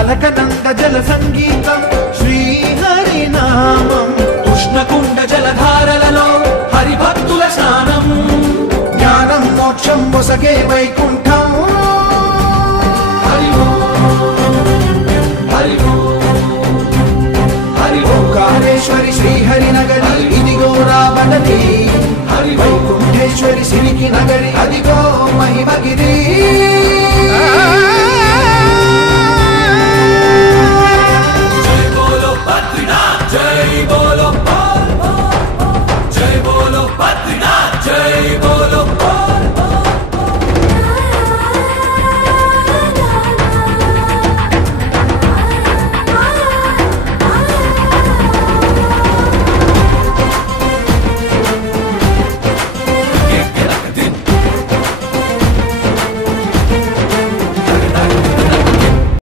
అలకనంద జల సంగీతం శ్రీహరినామం ఉష్ణకుండ జలధారలలో హరిభక్తుల స్నానం జ్ఞానం మోక్షం మొసగే వైకుంఠ